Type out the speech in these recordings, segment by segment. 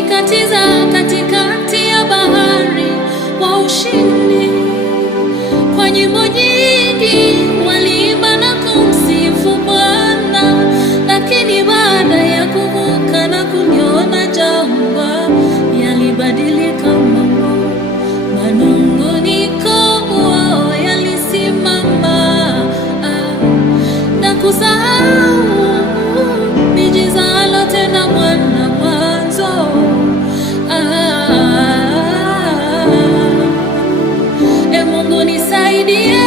ulikatiza katikati ya bahari kwa ushindi. Kwa nyimbo nyingi waliimba na kumsifu Bwana, lakini baada ya kuvuka na kuliona jangwa, yalibadilika mambo. Manung'uniko yao yalisimama na kusahau miujiza alotenda Bwana mwanzo. Mungu nisaidie,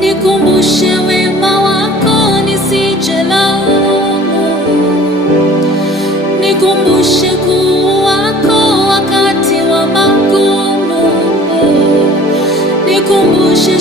nikumbushe wema wako nisije laumu, nikumbushe kuu wako wakati wa magumu, nikumbushe